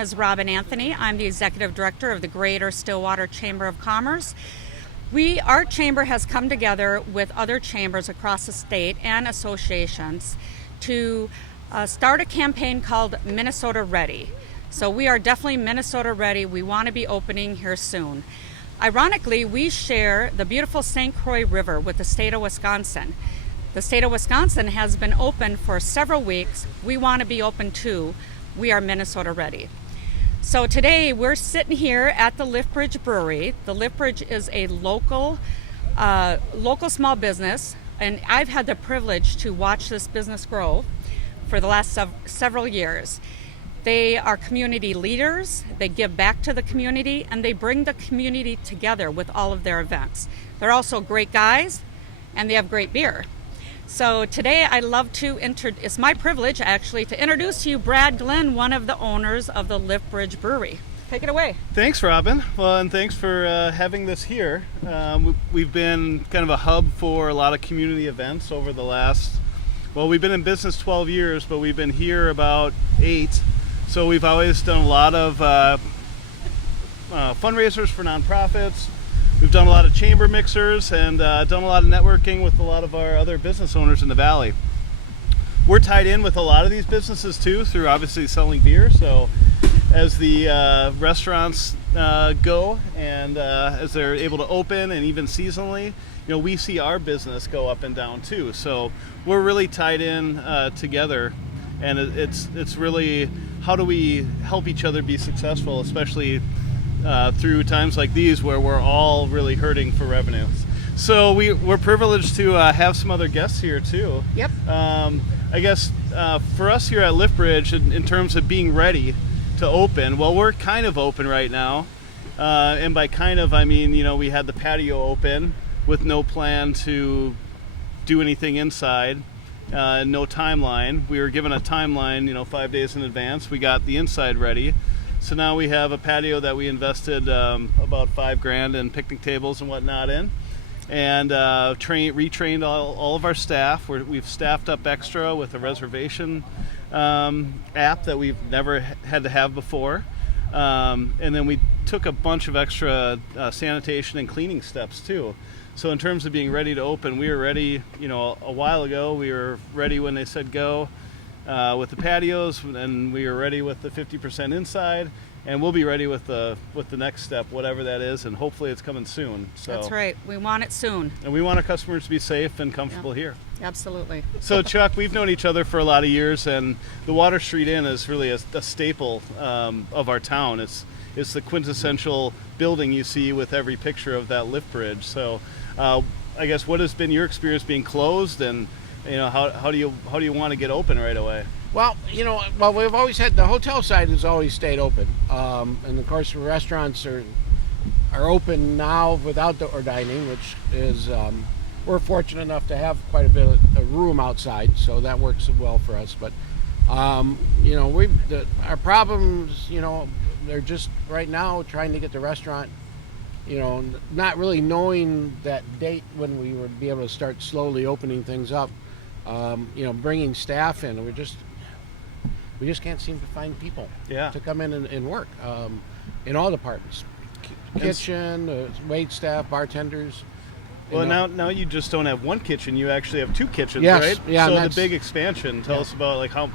is Robin Anthony. I'm the Executive Director of the Greater Stillwater Chamber of Commerce. Our chamber has come together with other chambers across the state and associations to start a campaign called Minnesota Ready. So we are definitely Minnesota Ready. We want to be opening here soon. Ironically, we share the beautiful St. Croix River with the state of Wisconsin. The state of Wisconsin has been open for several weeks. We want to be open too. We are Minnesota Ready. So today we're sitting here at the Liftbridge Brewery. The Liftbridge is a local small business, and I've had the privilege to watch this business grow for the last several years. They are community leaders, they give back to the community, and they bring the community together with all of their events. They're also great guys, and they have great beer. So today it's my privilege actually to introduce to you Brad Glynn, one of the owners of the Liftbridge Brewery. Take it away. Thanks, Robin. Well, and thanks for having this here. We've been kind of a hub for a lot of community events over the we've been in business 12 years, but we've been here about 8. So we've always done a lot of fundraisers for nonprofits. We've done a lot of chamber mixers and done a lot of networking with a lot of our other business owners in the valley. We're tied in with a lot of these businesses too through obviously selling beer. So as the restaurants go and as they're able to open and even seasonally, we see our business go up and down too. So we're really tied in together, and it's really how do we help each other be successful, especially through times like these where we're all really hurting for revenue. So we're privileged to have some other guests here too. Yep. I guess for us here at Liftbridge, in terms of being ready to open, well, we're kind of open right now. And by kind of, I mean, we had the patio open with no plan to do anything inside, no timeline. We were given a timeline, 5 days in advance. We got the inside ready. So now we have a patio that we invested about $5,000 in picnic tables and whatnot in, and retrained all of our staff. We've staffed up extra with a reservation app that we've never had to have before, and then we took a bunch of extra sanitation and cleaning steps too. So in terms of being ready to open, we were ready. A while ago we were ready when they said go. With the patios, and we are ready with the 50% inside, and we'll be ready with the next step, whatever that is, and hopefully it's coming soon. So that's right. We want it soon. And we want our customers to be safe and comfortable here. Absolutely. So Chuck, we've known each other for a lot of years, and the Water Street Inn is really a staple of our town. It's the quintessential building you see with every picture of that lift bridge. So I guess what has been your experience being closed, and how do you want to get open right away? Well, we've always had the hotel side has always stayed open, and of course the restaurants are open now with outdoor dining, which is we're fortunate enough to have quite a bit of room outside, so that works well for us. But our problems, they're just right now trying to get the restaurant. Not really knowing that date when we would be able to start slowly opening things up. Bringing staff in, we just can't seem to find people to come in and work in all departments, kitchen, wait staff, bartenders. Well, now you just don't have one kitchen; you actually have 2 kitchens, yes. right? Yeah. So the big expansion. Tell us about how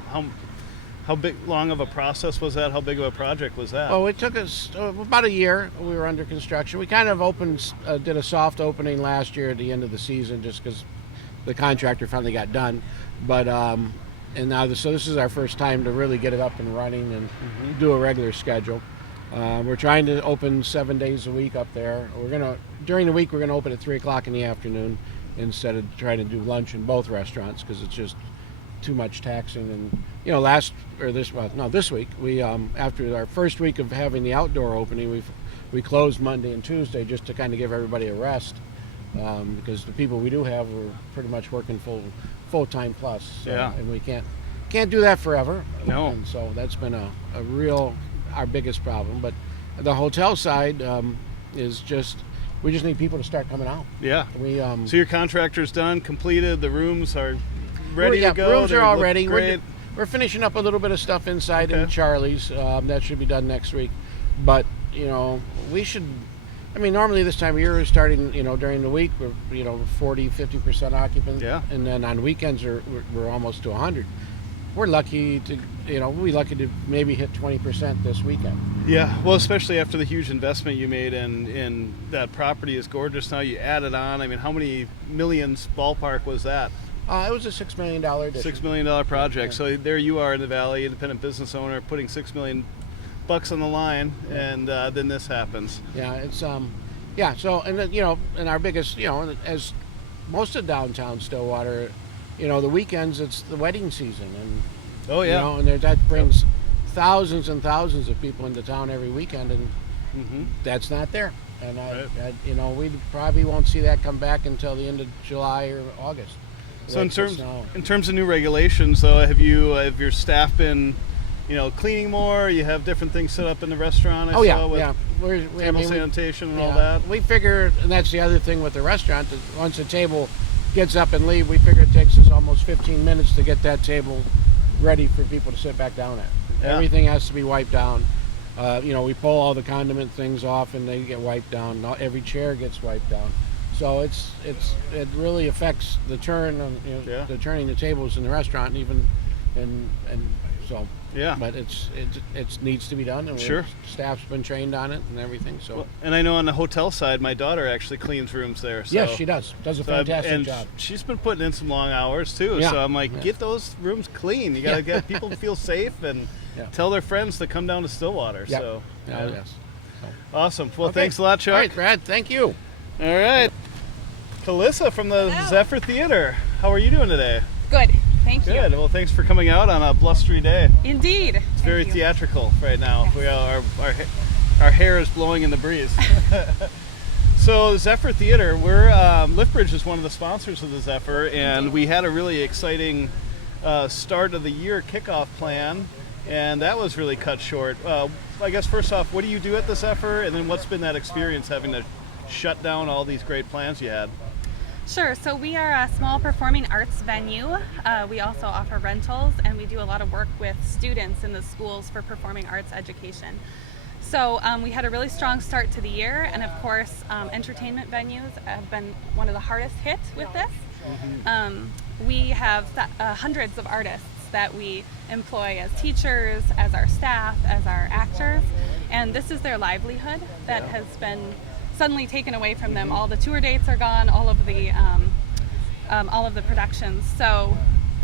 long of a process was that? How big of a project was that? Oh, it took us about a year. We were under construction. We kind of did a soft opening last year at the end of the season, just because the contractor finally got done. But so this is our first time to really get it up and running and do a regular schedule. We're trying to open 7 days a week up there. During the week we're gonna open at 3:00 in the afternoon instead of trying to do lunch in both restaurants, because it's just too much taxing. And this week we after our first week of having the outdoor opening, we closed Monday and Tuesday just to kind of give everybody a rest, because the people we do have are pretty much working full time plus. So, and we can't do that forever. No. And so that's been our biggest problem. But the hotel side is just, we just need people to start coming out. Yeah. So your contractor's done, completed, the rooms are ready to go. Rooms are all ready. Great. we're finishing up a little bit of stuff inside in Okay. Charlie's. That should be done next week. But, we should, normally this time of year we're starting, during the week, we're, 40, 50% occupant. Yeah. And then on weekends we're almost to 100. We're lucky to, maybe hit 20% this weekend. Yeah, well, especially after the huge investment you made in that property is gorgeous. Now you added on. I mean, how many millions ballpark was that? It was a $6 million addition. $6 million project. Yeah. So there you are in the valley, independent business owner, putting $6 million on the line, and then this happens. Yeah, it's So and then, and our biggest, as most of downtown Stillwater, the weekends it's the wedding season, and Oh yeah. and that brings thousands and thousands of people into town every weekend, and that's not there. And we probably won't see that come back until the end of July or August. So in terms of new regulations, though, have your staff been, cleaning more? You have different things set up in the restaurant. I saw with table sanitation and all that. We figure, and that's the other thing with the restaurant, that once the table gets up and leave, we figure it takes us almost 15 minutes to get that table ready for people to sit back down at. Yeah. Everything has to be wiped down. We pull all the condiment things off and they get wiped down. Not every chair gets wiped down. So it really affects the turn, the turning the tables in the restaurant, and so. Yeah. But it needs to be done, and Sure. Staff's been trained on it and everything. So. Well, and I know on the hotel side, my daughter actually cleans rooms there. So. Yes, she does. Does a fantastic job. She's been putting in some long hours too. Yeah. So I'm like, get those rooms clean. You gotta get people to feel safe and tell their friends to come down to Stillwater. Yep. So. Yes. So. Awesome. Well, thanks a lot, Chuck. All right, Brad. Thank you. All right. Calyssa from the Zephyr Theater. How are you doing today? Good, thank you. Good. Well, thanks for coming out on a blustery day. Indeed. It's very theatrical right now. Yes. Our hair is blowing in the breeze. So Zephyr Theater, Liftbridge is one of the sponsors of the Zephyr, and we had a really exciting start of the year kickoff plan, and that was really cut short. I guess first off, what do you do at the Zephyr, and then what's been that experience having to shut down all these great plans you had? Sure, so we are a small performing arts venue. We also offer rentals, and we do a lot of work with students in the schools for performing arts education. So we had a really strong start to the year, and of course entertainment venues have been one of the hardest hit with this. We have hundreds of artists that we employ as teachers, as our staff, as our actors, and this is their livelihood that has been suddenly taken away from them. All the tour dates are gone, all of the productions. So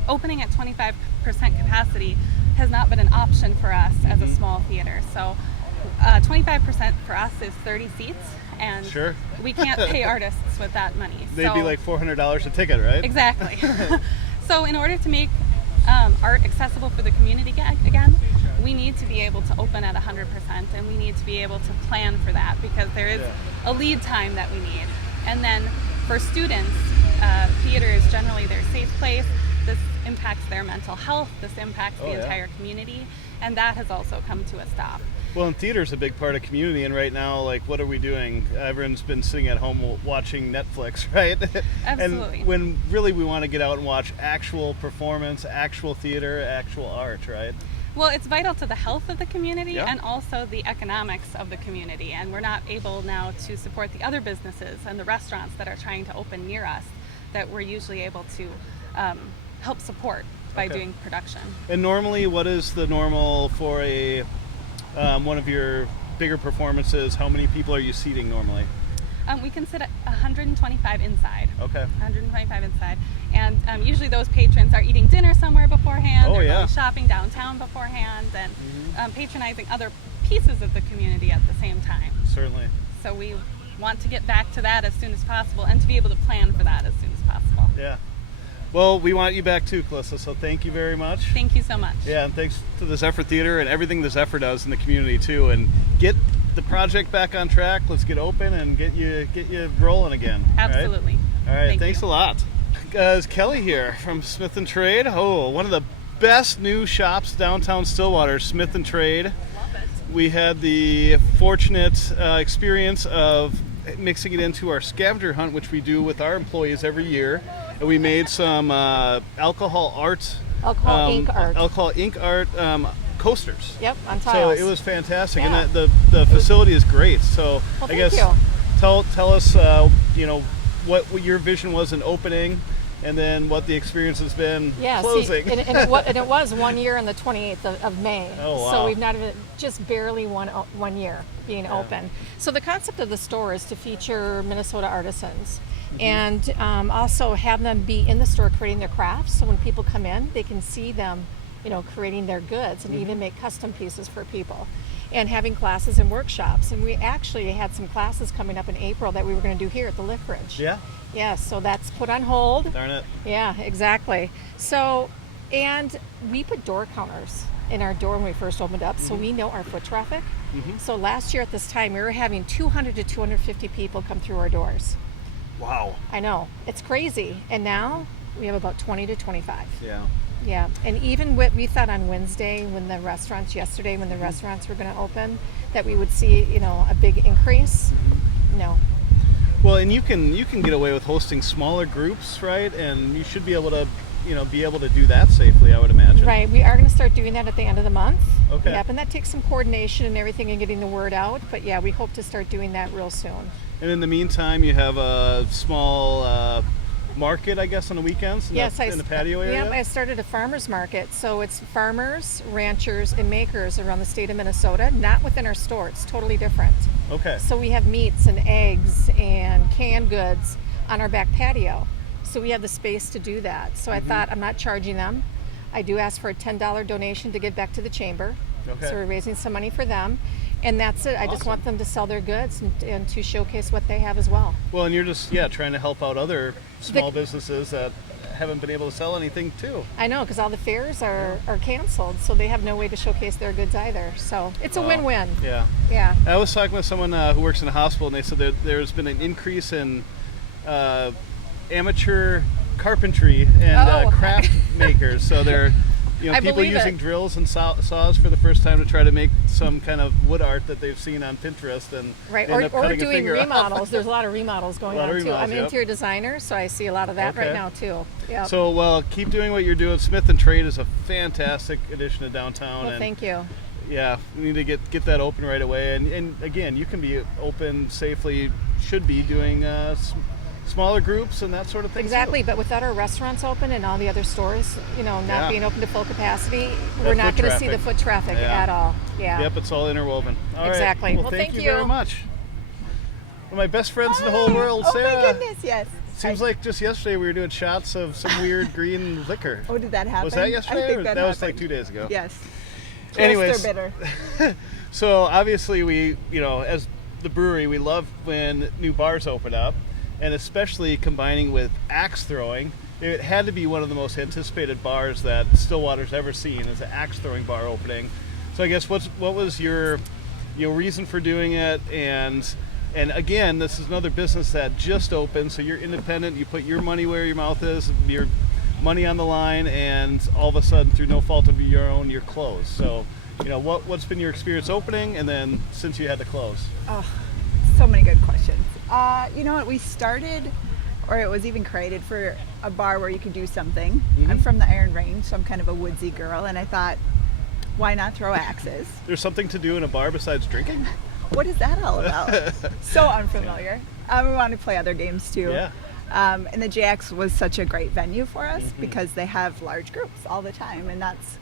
opening at 25% capacity has not been an option for us as a small theater. So 25% for us is 30 seats, and Sure. we can't pay artists with that money. They'd be like $400 a ticket, right? Exactly. So in order to make art accessible for the community again, we need to be able to open at 100%, and we need to be able to plan for that, because there is a lead time that we need. And then for students, theater is generally their safe place. This impacts their mental health. This impacts the entire community, and that has also come to a stop. Well, and theater's a big part of community, and right now, like, what are we doing? Everyone's been sitting at home watching Netflix, right? Absolutely. And when really we want to get out and watch actual performance, actual theater, actual art, right? Well, it's vital to the health of the community and also the economics of the community, and we're not able now to support the other businesses and the restaurants that are trying to open near us that we're usually able to help support by doing production. And normally, what is the normal for a one of your bigger performances? How many people are you seating normally? We can sit at 125 inside. Okay. 125 inside. And usually those patrons are eating dinner somewhere beforehand, or yeah. going shopping downtown beforehand, and patronizing other pieces of the community at the same time. Certainly. So we want to get back to that as soon as possible, and to be able to plan for that as soon as possible. Yeah. Well, we want you back too, Calyssa, so thank you very much. Thank you so much. Yeah, and thanks to the Zephyr Theater and everything the Zephyr does in the community too. And get the project back on track. Let's get open and get you rolling again. Absolutely. All right. Thank Thanks you. a lot. It's Kelli here from Smith & Trade. Oh, one of the best new shops downtown Stillwater, Smith & Trade. Love it. We had the fortunate experience of mixing it into our scavenger hunt, which we do with our employees every year. And we made some alcohol art Alcohol ink art. Alcohol ink art coasters. Yep, on So tiles. it was fantastic, Yeah. and the facility is great. So Well, I guess thank you. tell us what your vision was in opening, and then what the experience has been closing. See, and it was 1 year on the 28th of May. Oh, wow. So we've not even, just barely one year being open. So the concept of the store is to feature Minnesota artisans and also have them be in the store creating their crafts. So when people come in, they can see them, creating their goods and even make custom pieces for people. And having classes and workshops. And we actually had some classes coming up in April that we were going to do here at the Lift Bridge. Yeah. Yeah, so that's put on hold. Darn it. Yeah, exactly. So, and we put door counters in our door when we first opened up, so we know our foot traffic. So last year at this time, we were having 200 to 250 people come through our doors. Wow. I know, it's crazy. And now we have about 20 to 25. Yeah. Yeah, and even what we thought on Wednesday when the restaurants were going to open, that we would see, a big increase. No. Well, and you can get away with hosting smaller groups, right? And you should be able to, do that safely, I would imagine. Right, we are going to start doing that at the end of the month. Okay. Yep, and that takes some coordination and everything and getting the word out. But yeah, we hope to start doing that real soon. And in the meantime, you have a small market, I guess, on the weekends in the patio area? Yeah, I started a farmer's market. So it's farmers, ranchers, and makers around the state of Minnesota, not within our store. It's totally different. Okay. So we have meats and eggs and canned goods on our back patio. So we have the space to do that. So I thought, I'm not charging them. I do ask for a $10 donation to give back to the chamber. Okay. So we're raising some money for them. And that's it. I just want them to sell their goods and to showcase what they have as well. Well, and you're just, trying to help out other small businesses that haven't been able to sell anything too. I know, because all the fairs are canceled, so they have no way to showcase their goods either. So it's a win-win. Yeah. Yeah. I was talking with someone who works in a hospital, and they said that there's been an increase in amateur carpentry and craft makers. So they're, I people believe using it. drills and saws for the first time to try to make some kind of wood art that they've seen on Pinterest, and Right, end up or cutting a doing finger off. remodels. There's a lot of remodels going on too. I'm an interior designer, so I see a lot of that right Okay. now too. Yep. So, well, keep doing what you're doing. Smith and Trade is a fantastic addition to downtown. Well, and thank you. yeah, we need to get that open right away. And again, you can be open safely, should be doing smaller groups and that sort of thing. Exactly, too. but without our restaurants open and all the other stores, not Yeah. being open to full capacity, That we're not foot going to see the traffic. foot traffic Yeah. at all. Yeah. Yep, it's all interwoven. All right. Exactly. Well, Well, thank thank you very you. much. One of my best friends in the whole world, Oh Sara. my goodness, yes. Seems like just yesterday we were doing shots of some weird green liquor. Oh, did that happen? Was that yesterday? I think or that was like happened. 2 days ago. Yes. Anyways, They're bitter. so obviously we, as the brewery, we love when new bars open up, and especially combining with axe throwing. It had to be one of the most anticipated bars that Stillwater's ever seen, is an axe throwing bar opening. So I guess what was your reason for doing it? And again, this is another business that just opened, so you're independent. You put your money where your mouth is, your money on the line, and all of a sudden, through no fault of your own, you're closed. So, what's been your experience opening, and then since you had to close? Oh, so many good questions. You know what? We started, or it was even created for a bar where you could do something. I'm from the Iron Range, so I'm kind of a woodsy girl, and I thought, why not throw axes? There's something to do in a bar besides drinking? What is that all about? So unfamiliar. We want to play other games too. Yeah. And the JX was such a great venue for us because they have large groups all the time, and that's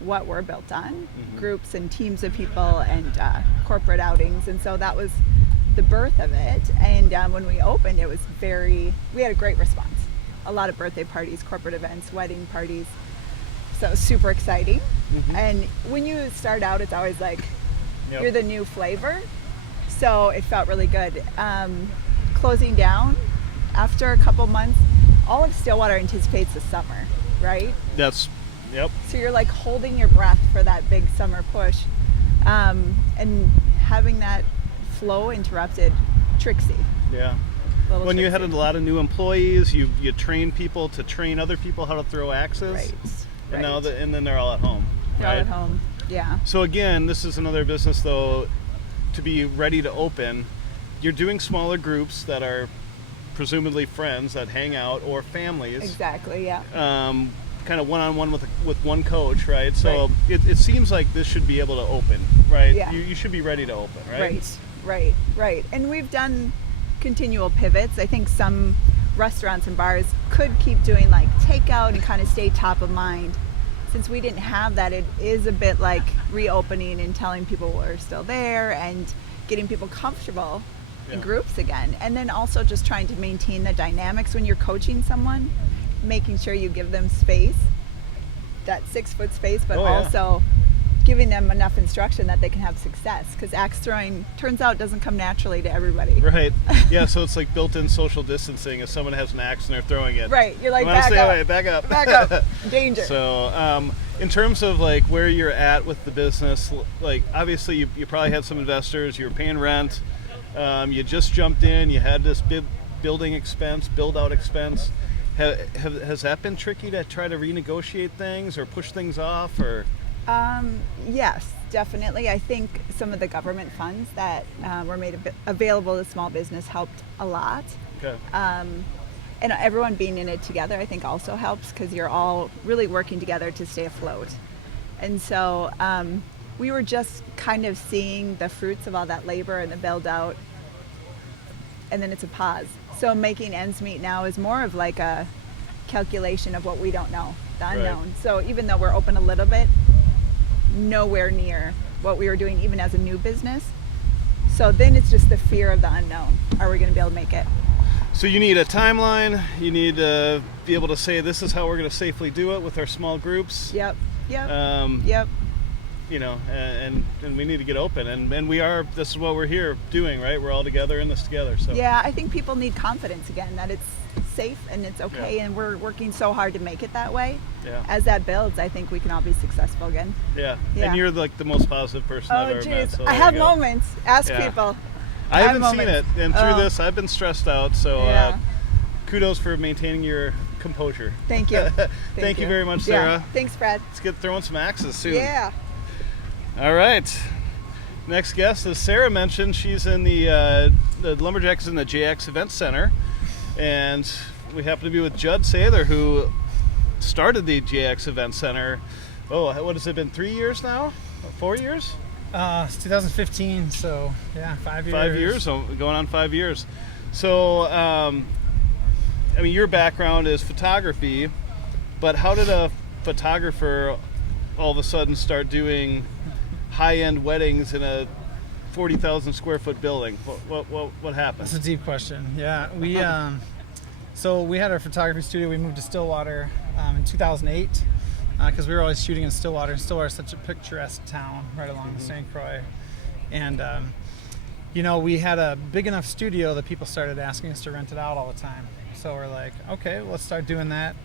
what we're built on, groups and teams of people and corporate outings. And so that was the birth of it. And when we opened, it was we had a great response. A lot of birthday parties, corporate events, wedding parties. So it was super exciting. And when you start out, it's always like, you're the new flavor. So it felt really good. Closing down after a couple months, all of Stillwater anticipates the summer, right? Yep. So you're like holding your breath for that big summer push. And having that flow interrupted, tricksy. Yeah. Little You had a tricksy. lot of new employees, you train people to train other people how to throw axes. Right. And now right. and then they're all at home. They're all right? at home. Yeah. So again, this is another business though, to be ready to open. You're doing smaller groups that are presumably friends that hang out, or families. Exactly, yeah. kind of one-on-one with one coach, right? So Right. it seems like this should be able to open, right? Yeah. You should be ready to open, right? Right. And we've done continual pivots. I think some restaurants and bars could keep doing like takeout and kind of stay top of mind. Since we didn't have that, it is a bit like reopening and telling people we're still there and getting people comfortable in groups again. And then also just trying to maintain the dynamics when you're coaching someone, making sure you give them space, that 6-foot space, but also giving them enough instruction that they can have success, because axe throwing turns out doesn't come naturally to everybody. Right. Yeah, so it's like built-in social distancing. If someone has an axe and they're throwing it, Right. You're like, you wanna back stay up. away, back up. Back up. Danger. So in terms of like where you're at with the business, like obviously you probably had some investors, you were paying rent, you just jumped in, you had this big build-out expense. Has that been tricky to try to renegotiate things or push things off, or? Yes, definitely. I think some of the government funds that were made available to small business helped a lot. Okay. And everyone being in it together, I think, also helps, because you're all really working together to stay afloat. And so we were just kind of seeing the fruits of all that labor and the build out, and then it's a pause. So making ends meet now is more of like a calculation of what we don't know, the unknown. So even though we're open a little bit, nowhere near what we were doing even as a new business. So then it's just the fear of the unknown. Are we going to be able to make it? So you need a timeline. You need to be able to say this is how we're going to safely do it with our small groups. Yep. You know, and we need to get open, and we are. This is what we're here doing, right? We're all together in this together. So yeah, I think people need confidence again, that it's safe and it's okay, and we're working so hard to make it that way. Yeah. As that builds, I think we can all be successful again. Yeah. Yeah. And you're like the most positive person I've ever met. So I have moments. Ask people. I haven't seen moments. it, and through this, I've been stressed out. So Yeah. kudos for maintaining your composure. Thank you. Thank you very much, Sara. Yeah. Thanks, Brad. Let's get throwing some axes soon. Yeah. All right. Next guest, as Sara mentioned, she's in the Lumberjack is in the JX Event Center, and we happen to be with Judd Sather, who started the JX Event Center. Oh, what has it been? 3 years now? 4 years? It's 2015, so yeah, 5 years. 5 years, so going on 5 years. So, I mean, your background is photography, but how did a photographer all of a sudden start doing high-end weddings in a 40,000 square foot building? What happened? That's a deep question. Yeah, we so we had our photography studio. We moved to Stillwater in 2008 because we were always shooting in Stillwater. Stillwater is such a picturesque town right along the St. Croix, and you know, we had a big enough studio that people started asking us to rent it out all the time. So we're like, okay, well, let's start doing that.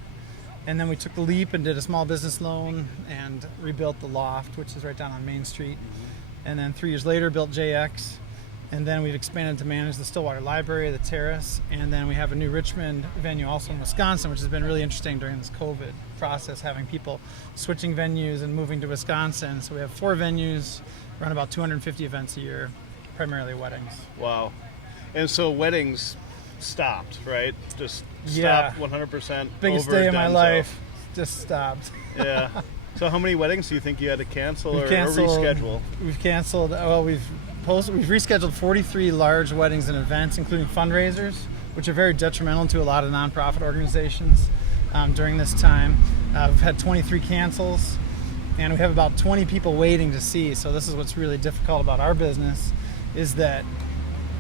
And then we took the leap and did a small business loan and rebuilt the loft, which is right down on Main Street. And then 3 years later, built JX. And then we've expanded to manage the Stillwater Library, the Terrace. And then we have a new Richmond venue also in Wisconsin, which has been really interesting during this COVID process, having people switching venues and moving to Wisconsin. So we have 4 venues, run about 250 events a year, primarily weddings. Wow. And so weddings stopped, right? Just Yeah. stopped 100%. Biggest over day of my Denso. life, just stopped. Yeah. So how many weddings do you think you had to cancel or canceled- reschedule? We've canceled. Well, we've rescheduled 43 large weddings and events, including fundraisers, which are very detrimental to a lot of nonprofit organizations during this time. We've had 23 cancels, and we have about 20 people waiting to see. So this is what's really difficult about our business, is that,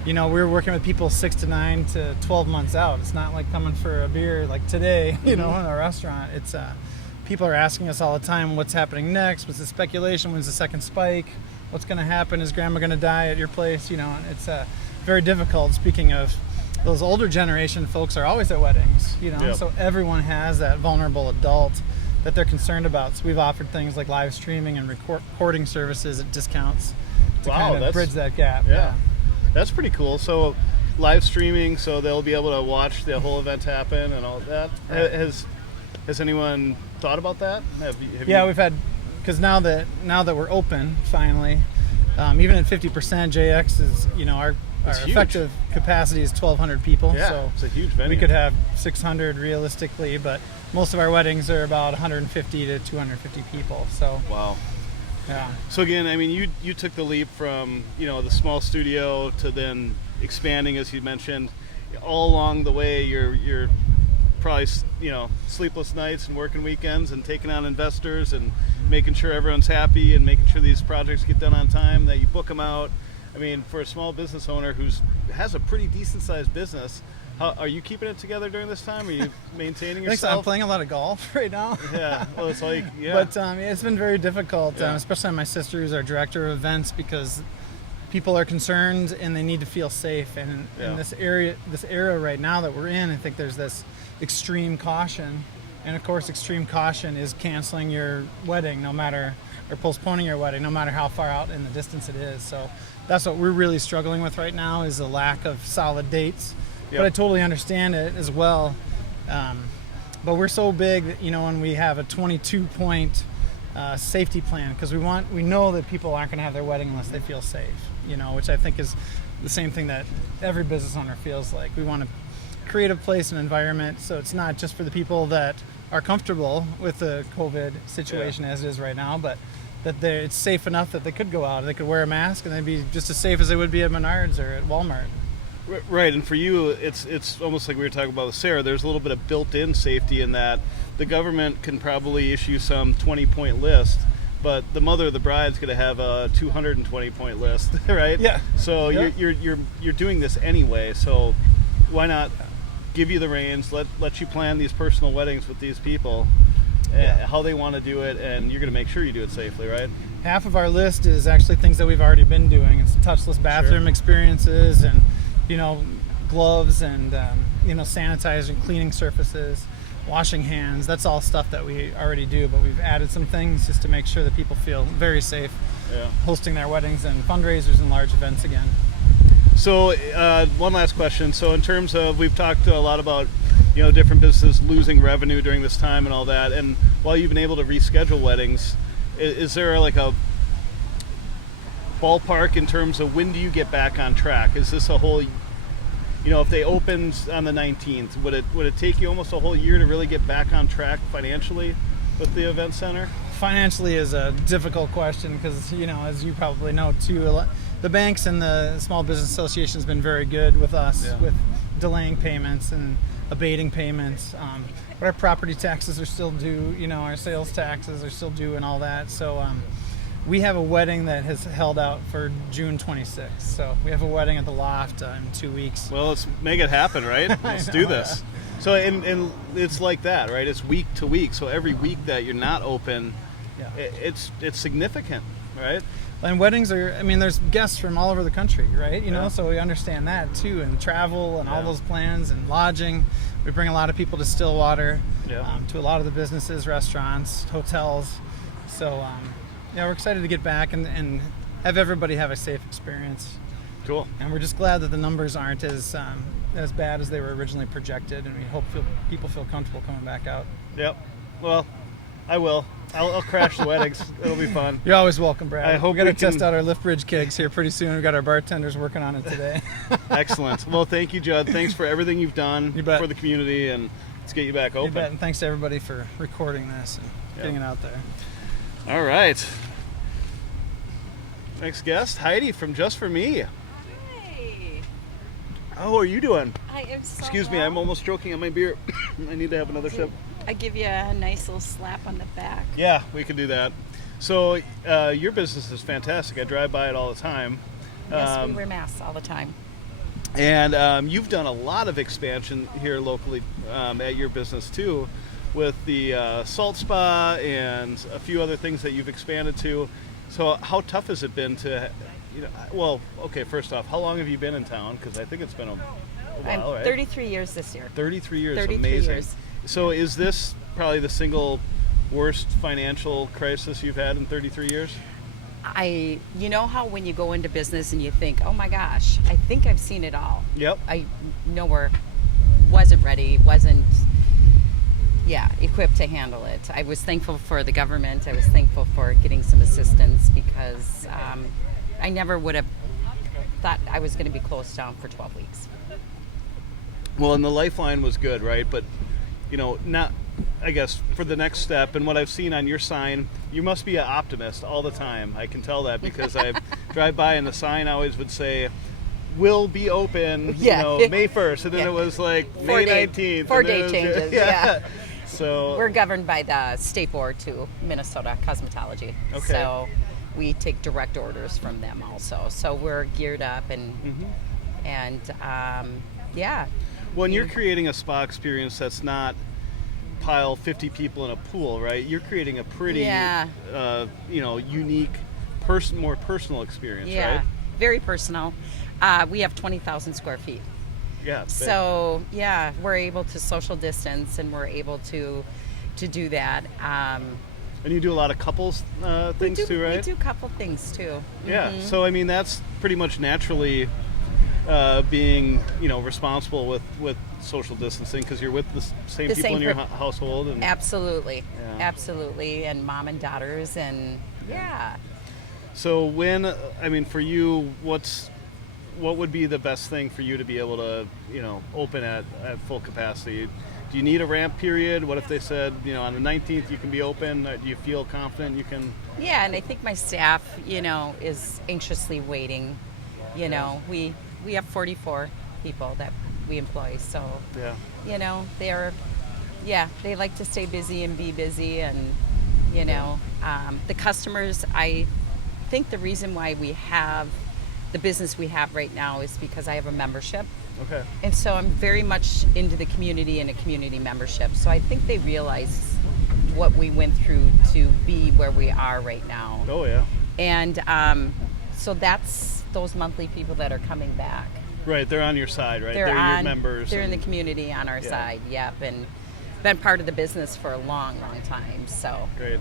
you know, we're working with people 6 to 9 to 12 months out. It's not like coming for a beer like today, you know, in a restaurant. It's people are asking us all the time, what's happening next? What's the speculation? When's the second spike? What's going to happen? Is grandma going to die at your place? You know, it's very difficult. Speaking of, those older generation folks are always at weddings, you know, Yep. so everyone has that vulnerable adult that they're concerned about. So we've offered things like live streaming and recording services at discounts to Wow, kind of that's- bridge that gap. Yeah. That's pretty cool. So live streaming, so they'll be able to watch the whole event happen and all that. Right. Has anyone thought about that? Have Yeah, you? we've had, because now that we're open finally, even at 50%, JX is, you know, our It's huge. effective capacity is 1,200 people. Yeah, So it's a huge venue. we could have 600 realistically, but most of our weddings are about 150 to 250 people. So Wow. yeah. So again, I mean, you took the leap from, you know, the small studio to then expanding, as you mentioned. All along the way, you're probably, you know, sleepless nights and working weekends and taking on investors and making sure everyone's happy and making sure these projects get done on time, that you book them out. I mean, for a small business owner who has a pretty decent sized business, how, are you keeping it together during this time? Are you maintaining Thanks. I'm yourself? playing a lot of golf right now. Yeah, well, it's like, yeah. But it's been very difficult, Yeah. especially on my sister, who's our director of events, because people are concerned and they need to feel safe. And Yeah. in this era right now that we're in, I think there's this extreme caution. And of course, extreme caution is canceling your wedding, or postponing your wedding, no matter how far out in the distance it is. So that's what we're really struggling with right now, is a lack of solid dates. Yep. But I totally understand it as well. But we're so big that, you know, when we have a 22-point safety plan, because we know that people aren't going to have their wedding unless they feel safe, you know, which I think is the same thing that every business owner feels like. We want to create a place and environment so it's not just for the people that are comfortable with the COVID situation as it is right now, but that it's safe enough that they could go out and they could wear a mask and they'd be just as safe as they would be at Menards or at Walmart. Right, and for you, it's almost like we were talking about with Sara. There's a little bit of built-in safety in that the government can probably issue some 20-point list, but the mother of the bride's going to have a 220-point list, right? Yeah. So Yeah. you're doing this anyway. So why not give you the reins? Let you plan these personal weddings with these people, how they want to do it, and you're going to make sure you do it safely, right? Half of our list is actually things that we've already been doing. It's touchless bathroom experiences and, you know, gloves and, you know, sanitizing, cleaning surfaces, washing hands. That's all stuff that we already do, but we've added some things just to make sure that people feel very safe hosting their weddings and fundraisers and large events again. So one last question. So in terms of, we've talked a lot about, you know, different businesses losing revenue during this time and all that, and while you've been able to reschedule weddings, is there like a ballpark in terms of when do you get back on track? Is this a whole, you know, if they opened on the 19th, would it take you almost a whole year to really get back on track financially with the event center? Financially is a difficult question because, you know, as you probably know too, the banks and the Small Business Association has been very good with us with delaying payments and abating payments. But our property taxes are still due, you know, our sales taxes are still due and all that. So we have a wedding that has held out for June 26th. So we have a wedding at the Loft in 2 weeks. Well, let's make it happen, right? Let's do this. So, and it's like that, right? It's week to week. So every week that you're not open, it's significant, right? And weddings are, I mean, there's guests from all over the country, right? You know, so we understand that too, and travel and all those plans and lodging. We bring a lot of people to Stillwater, to a lot of the businesses, restaurants, hotels. So, we're excited to get back and have everybody have a safe experience. Cool. And we're just glad that the numbers aren't as bad as they were originally projected, and we hope people feel comfortable coming back out. Yep. Well, I will. I'll crash the weddings. It'll be fun. You're always welcome, Brad. I hope we got to we can test out our lift bridge kegs here pretty soon. We've got our bartenders working on it today. Excellent. Well, thank you, Judd. Thanks for everything you've done You bet. for the community, and let's get you back open. You bet, and thanks to everybody for recording this and getting it out there. All right. Next guest, Heidi from Just For Me. Hey, How are you doing? I am so Excuse me, well. I'm almost choking on my beer. I need to have another sip. I give you a nice little slap on the back. Yeah, we can do that. So your business is fantastic. I drive by it all the time. Yes, we wear masks all the time. And you've done a lot of expansion here locally at your business too, with the salt spa and a few other things that you've expanded to. So how tough has it been to, you know, well, okay, first off, how long have you been in town? Because I think it's been a while, I'm right? 33 years this year. 33 years, 33 amazing. years. So is this probably the single worst financial crisis you've had in 33 years? You know how when you go into business and you think, oh my gosh, I think I've seen it all. Yep. I wasn't ready, equipped to handle it. I was thankful for the government. I was thankful for getting some assistance because I never would have thought I was going to be closed down for 12 weeks. Well, and the lifeline was good, right? But, not, I guess, for the next step, and what I've seen on your sign, you must be an optimist all the time. I can tell that because I drive by and the sign always would say, will be open, May 1st. And then it was like May 19th. 4-day changes, yeah. So we're governed by the State Board too, Minnesota Cosmetology. Okay. So we take direct orders from them also. So we're geared up and yeah. Well, and you're creating a spa experience that's not pile 50 people in a pool, right? You're creating a pretty, unique, more personal experience, right? Very personal. We have 20,000 square feet. Yeah. So we're able to social distance, and we're able to do that. And you do a lot of couples things too, right? We do couple things too. Yeah. So I mean, that's pretty much naturally being responsible with social distancing because you're with the same people in your household. And absolutely, and mom and daughters, and So for you, what would be the best thing for you to be able to open at full capacity? Do you need a ramp period? What if they said on the 19th you can be open? Do you feel confident you can? Yeah, and I think my staff is anxiously waiting. We have 44 people that we employ, so they like to stay busy and be busy, and the customers. I think the reason why we have the business we have right now is because I have a membership. Okay. And so I'm very much into the community and a community membership. So I think they realize what we went through to be where we are right now. Oh yeah. And so that's those monthly people that are coming back. Right, they're on your side, right? They're your members. They're in the community on our side, and been part of the business for a long, long time. So great.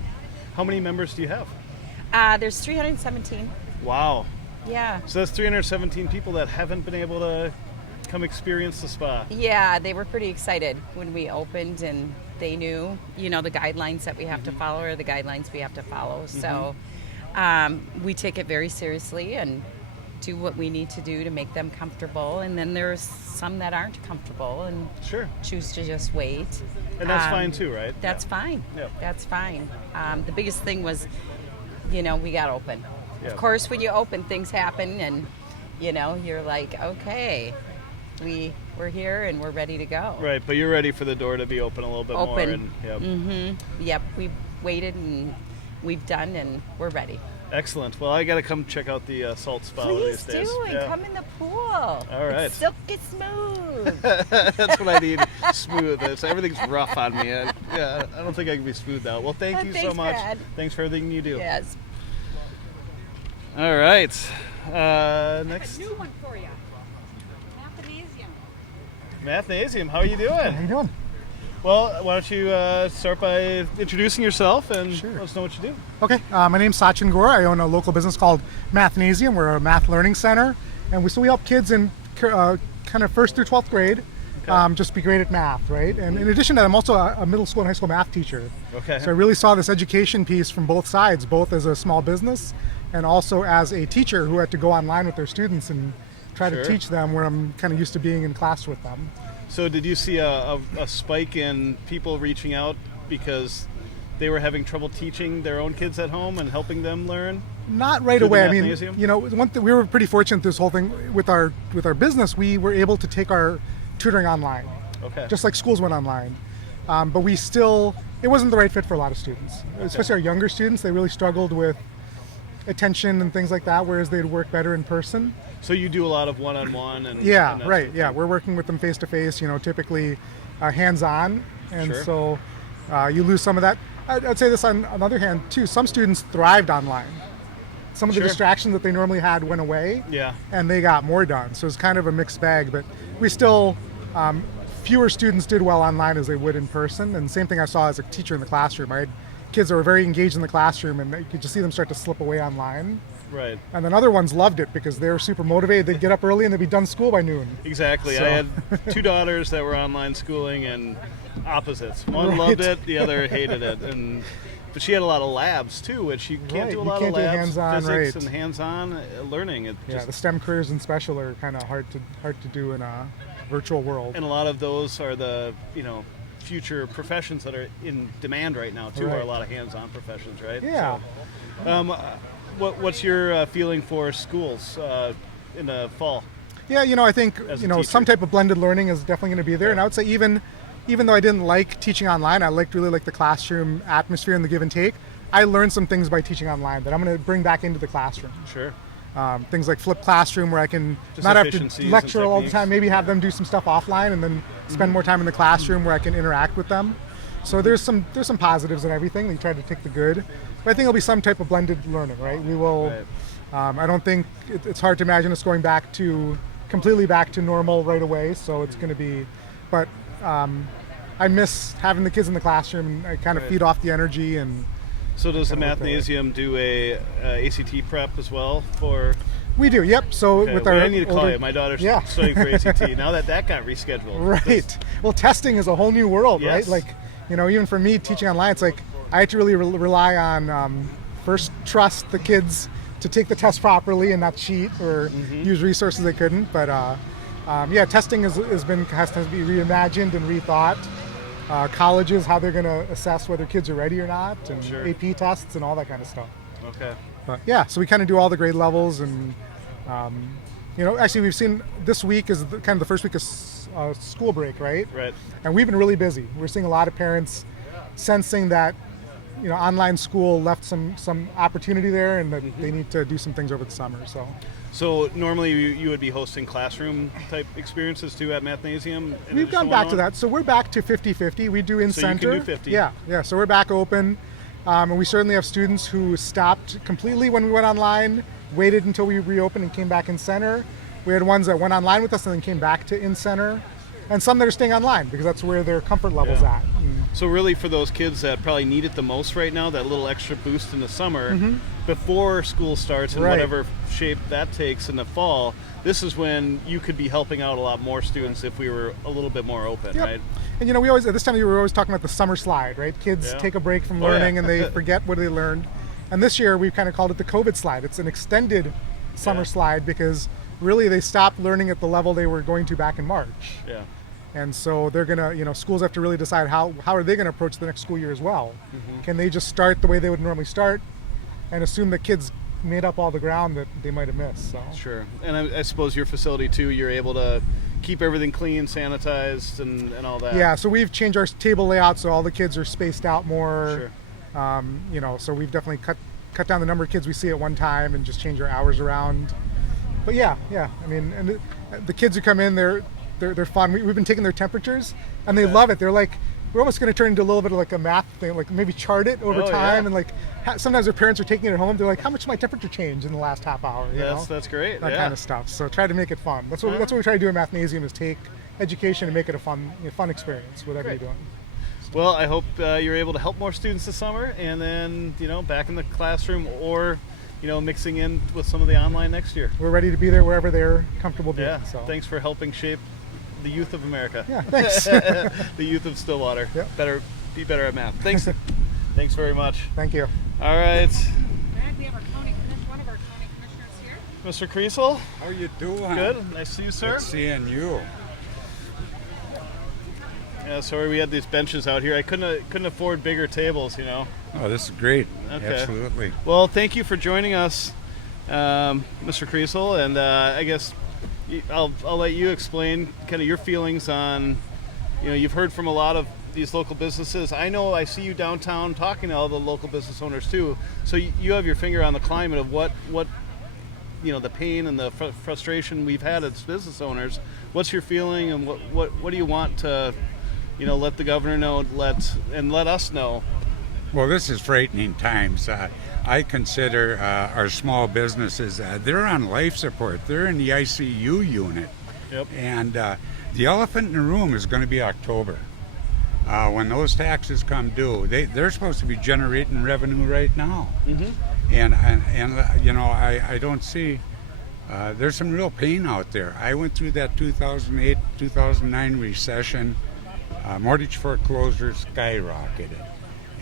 How many members do you have? There's 317. Wow. Yeah. So that's 317 people that haven't been able to come experience the spa. Yeah, they were pretty excited when we opened, and they knew, the guidelines that we have to follow are the guidelines we have to follow. So we take it very seriously and do what we need to do to make them comfortable. And then there's some that aren't comfortable and choose to just wait. And that's fine too, right? That's fine. Yep. That's fine. The biggest thing was, we got open. Yep. Of course, when you open, things happen, and you're like, okay, we're here and we're ready to go. Right, but you're ready for the door to be open a little bit more. Yep, we've waited and we've done, and we're ready. Excellent. Well, I got to come check out the salt spa one of these days. Please do, and come in the pool. All right. It's silky smooth. That's what I need. Smooth. Everything's rough on me. I don't think I can be smoothed out. Well, thank you so much. Brad. Thanks for everything you do. Yes. All right. Next. A new one for you. Mathnasium. How are you doing? How you doing? Well, why don't you start by introducing yourself and let us know what you do. Okay, my name's Sachin Gore. I own a local business called Mathnasium. We're a math learning center, and we help kids in kind of 1st through 12th grade just be great at math, right? And in addition to that, I'm also a middle school and high school math teacher. Okay. So I really saw this education piece from both sides, both as a small business and also as a teacher who had to go online with their students and try to teach them where I'm kind of used to being in class with them. So did you see a spike in people reaching out because they were having trouble teaching their own kids at home and helping them learn? Not right away. I mean, we were pretty fortunate this whole thing with our business. We were able to take our tutoring online, just like schools went online. But it wasn't the right fit for a lot of students, especially our younger students. They really struggled with attention and things like that, whereas they'd work better in person. So you do a lot of one-on-one and we're working with them face-to-face, typically hands-on, and so you lose some of that. I'd say this on the other hand too, some students thrived online. Some of the distractions that they normally had went away, and they got more done, so it's kind of a mixed bag, but we still, fewer students did well online as they would in person, and same thing I saw as a teacher in the classroom. I had kids that were very engaged in the classroom, and you could just see them start to slip away online. Right. And then other ones loved it because they were super motivated. They'd get up early and they'd be done school by noon. Exactly. So. I had 2 daughters that were online schooling and opposites. One loved it, the other hated it. And but she had a lot of labs too, which you can't Right, do a you lot can't of do labs, hands-on, physics right. and hands-on learning. It Yeah, just, the STEM careers in special are kind of hard to do in a virtual world. and a lot of those are the future professions that are in demand right now too. Are Right. a lot of hands-on professions, right? Yeah. So, what's your feeling for schools in the fall? Yeah, I think As a some teacher. type of blended learning is definitely going to be there. And I would say even though I didn't like teaching online, I really liked the classroom atmosphere and the give and take. I learned some things by teaching online that I'm going to bring back into the classroom. Sure. Things like flipped classroom, where I can Just not have to efficiencies and lecture all the techniques. time. Maybe have them do some stuff offline, and then spend more time in the classroom where I can interact with them. So there's some positives in everything. We try to take the good, but I think it'll be some type of blended learning, right? We will. Right. I don't think it's hard to imagine us going completely back to normal right away. So it's going to be, but I miss having the kids in the classroom, and I kind of Right. feed off the energy. And So does the Kinda work that way. Mathnasium do a ACT prep as well for? we do, yep. So Okay, with well, our I need to call older- you. My daughter's Yeah. studying for ACT. Now that got rescheduled. Right. Well, testing is a whole new world, right? Yes. Like, even for me teaching online, it's like I had to really rely on first trust the kids to take the test properly and not cheat or use resources they couldn't. But testing has to be reimagined and rethought. Colleges, how they're going to assess whether kids are ready or not, and Sure. AP tests and all that kind of stuff. Okay. But yeah, so we kind of do all the grade levels, and actually we've seen this week is kind of the first week of school break, right? Right. And we've been really busy. We're seeing a lot of parents sensing that online school left some opportunity there, and that they need to do some things over the summer. So normally you would be hosting classroom type experiences too at Mathnasium? in We've gone addition back to one? that. So we're back to 50-50. We do in So you can center. do 50. Yeah. So we're back open. And we certainly have students who stopped completely when we went online, waited until we reopened and came back in center. We had ones that went online with us and then came back to in center. And some that are staying online because that's where their comfort level's Yeah. at. So really for those kids that probably need it the most right now, that little extra boost in the summer, before school starts in Right. whatever shape that takes in the fall, this is when you could be helping out a lot more students if we were a little bit more open, Yep. right? And we always, at this time of year, we were always talking about the summer slide, right? Kids Yeah. take a break from Oh, yeah. learning and they forget what they learned. And this year we've kind of called it the COVID slide. It's an extended summer Yeah. slide because really they stopped learning at the level they were going to back in March. Yeah. And so they're gonna, schools have to really decide how are they gonna approach the next school year as well. Can they just start the way they would normally start and assume the kids made up all the ground that they might have missed? So Sure. And I suppose your facility too, you're able to keep everything clean, sanitized, and all that. yeah, so we've changed our table layout so all the kids are spaced out more. Sure. So we've definitely cut down the number of kids we see at one time and just change our hours around. But yeah. I mean, and the kids who come in, they're fun. We've been taking their temperatures, and they love it. They're like, we're almost going to turn into a little bit of like a math thing, like maybe chart it over Oh, time, yeah. and like sometimes their parents are taking it home. They're like, how much did my temperature change in the last half hour? You know? That's great. That Yeah. kind of stuff. So try to make it fun. That's what we try to do in Mathnasium, is take education and make it a fun experience, whatever Great. you're doing. Well, I hope you're able to help more students this summer, and then back in the classroom, or mixing in with some of the online next year. We're ready to be there wherever they're comfortable being. Yeah. So. Thanks for helping shape the youth of America. Yeah, thanks. The youth of Stillwater. Yep. Be better at math. Thanks. Thanks very much. Thank you. All right, We have one of our county commissioners here. Mr. Kriesel. How you doing? Good. Nice to see you, sir. Good seeing you. Yeah, sorry we had these benches out here. I couldn't afford bigger tables, Oh, this is great. Okay. Absolutely. Well, thank you for joining us, Mr. Kriesel, and I guess I'll let you explain kind of your feelings on, you've heard from a lot of these local businesses. I know I see you downtown talking to all the local business owners too, so you have your finger on the climate of what the pain and the frustration we've had as business owners. What's your feeling, and what do you want to let the governor know, let us know? Well, this is frightening times. I consider our small businesses, they're on life support. They're in the ICU unit. Yep. And the elephant in the room is going to be October. When those taxes come due, they're supposed to be generating revenue right now. Mm-hmm. And I don't see, there's some real pain out there. I went through that 2008, 2009 recession. Mortgage foreclosures skyrocketed.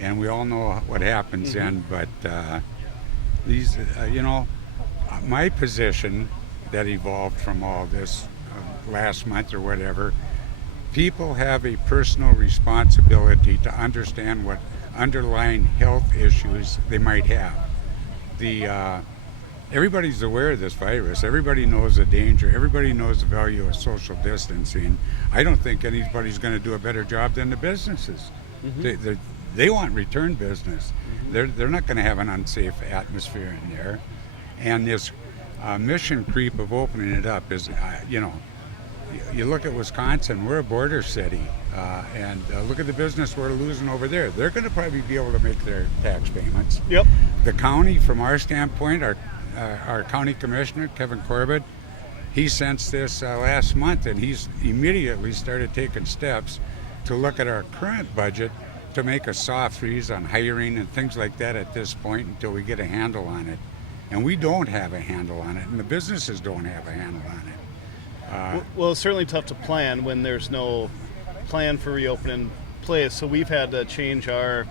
and we all know what happens then. But these, my position that evolved from all this last month or whatever, people have a personal responsibility to understand what underlying health issues they might have. Everybody's aware of this virus. Everybody knows the danger. Everybody knows the value of social distancing. I don't think anybody's going to do a better job than the businesses. They want return business. They're not going to have an unsafe atmosphere in there. And this mission creep of opening it up is, you look at Wisconsin, we're a border city, and look at the business we're losing over there. They're going to probably be able to make their tax payments. Yep. The county, from our standpoint, our county commissioner, Kevin Corbett, he sensed this last month, and he's immediately started taking steps to look at our current budget to make a soft freeze on hiring and things like that at this point until we get a handle on it. And we don't have a handle on it, and the businesses don't have a handle on it. Well, it's certainly tough to plan when there's no plan for reopening place. So we've had to change our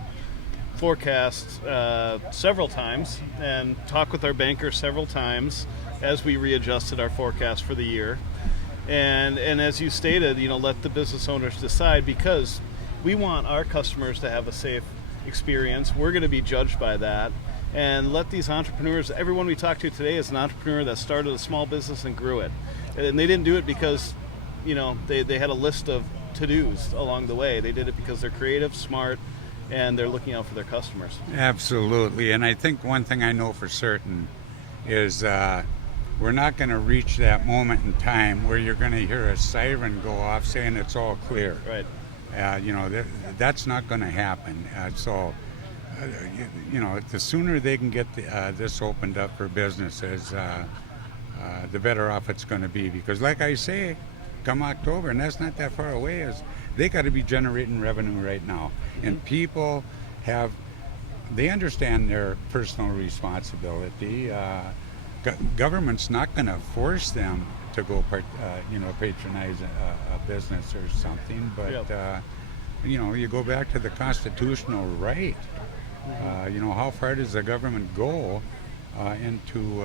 forecast several times and talk with our banker several times as we readjusted our forecast for the year. And as you stated, let the business owners decide, because we want our customers to have a safe experience. We're going to be judged by that. And let these entrepreneurs, everyone we talked to today is an entrepreneur that started a small business and grew it. And they didn't do it because, they had a list of to-dos along the way. They did it because they're creative, smart, and they're looking out for their customers. Absolutely. And I think one thing I know for certain is we're not going to reach that moment in time where you're going to hear a siren go off saying it's all clear. Right. That's not going to happen. The sooner they can get this opened up for businesses, the better off it's going to be. Because like I say, come October, and that's not that far away, is they got to be generating revenue right now. And people they understand their personal responsibility. Government's not going to force them to go patronize a business or something, but you go back to the constitutional right. How far does the government go into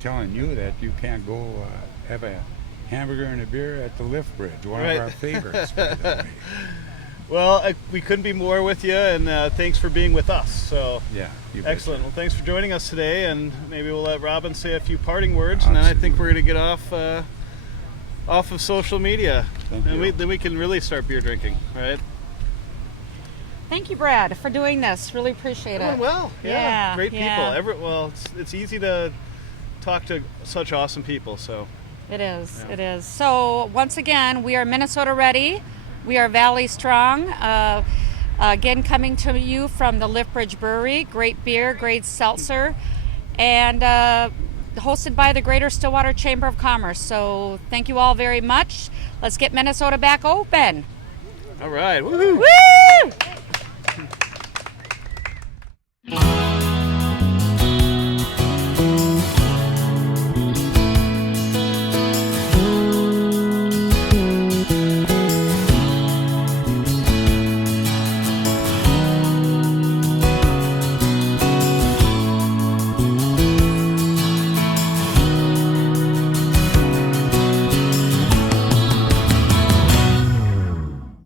telling you that you can't go have a hamburger and a beer at the lift bridge, one of our favorites, by the way. Well, we couldn't be more with you, and thanks for being with us. So yeah, excellent. Well, thanks for joining us today, and maybe we'll let Robin say a few parting words, and then I think we're going to get off of social media, and then we can really start beer drinking, right? Thank you, Brad, for doing this. Really appreciate it. Doing well. Yeah. Great people. Yeah. It's easy to talk to such awesome people. So it is. Yeah. It is. So once again, we are Minnesota Ready. We are Valley Strong. Again, coming to you from the Lift Bridge Brewery. Great beer, great seltzer, and hosted by the Greater Stillwater Chamber of Commerce. So thank you all very much. Let's get Minnesota back open. All right. Woohoo! Woo!